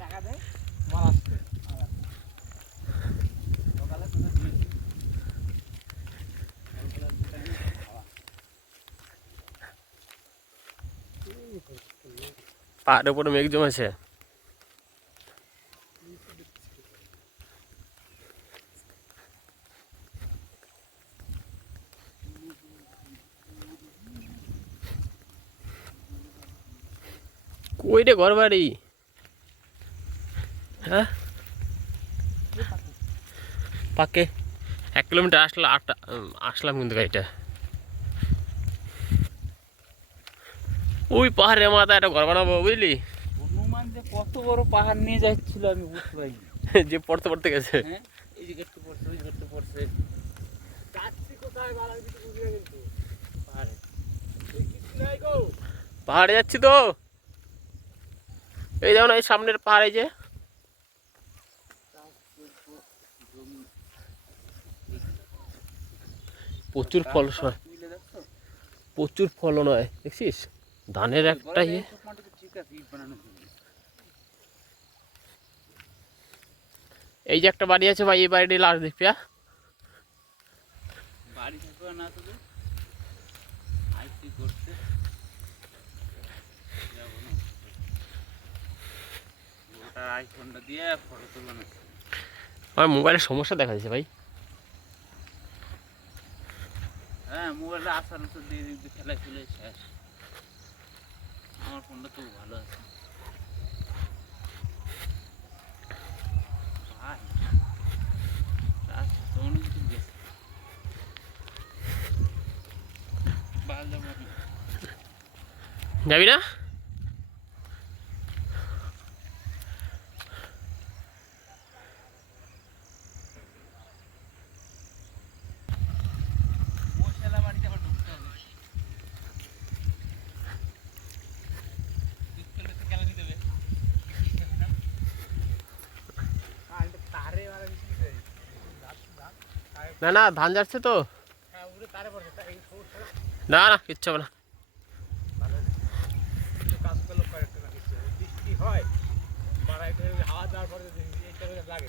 টাকা দেয় মাল আসছে সকালে তোদের দিয়েছি পাহাড়ের উপরে মেঘ জমেছে। কই রে ঘর বাড়ি? হ্যাঁ পাকে 1 কিলোমিটার আসলাম কিন্তু গাড়িটা ওই পাহাড়ের মাথায় একটা ঘর বানাবো বুঝলি। হনুমান যে কত বড় পাহাড় নিয়ে যাচ্ছিল আমি বুঝতে পারিনি। যে পড়তে পড়তে গেছে। হ্যাঁ এই যে গেটটা পড়ছে ওই গেটটা পড়ছে যাচ্ছি কোথায় বাড়ার কিছু বুঝবে কিন্তু পাহাড়ে কিছু নাই গো পাহাড়ে যাচ্ছি তো এই যেমন এই সামনের পাহাড়ে যে প্রচুর ফল প্রচুর ফলন হয় দেখছিস ধানের একটা ইয়ে। এই যে একটা বাড়ি আছে ভাই এই বাড়িটি লাস্ট দেখবি বাড়ি থাকবে না তো আইসি করতে যাব না ওটা আইফোনটা দিয়ে ফটো তুলব না আমার মোবাইলের সমস্যা দেখা যাচ্ছে ভাই। হ্যাঁ মোবাইলটা আসার উত্তর দিয়ে দিতে খেলায় চলে শেষ আমার ফোনটা তো ভালো আছে ভাই তখন কিছু গেছে যাবি না? না না ধান যাচ্ছে তো না না কিচ্ছু হবে না। বৃষ্টি হয় হাওয়া দেওয়ার পরে লাগে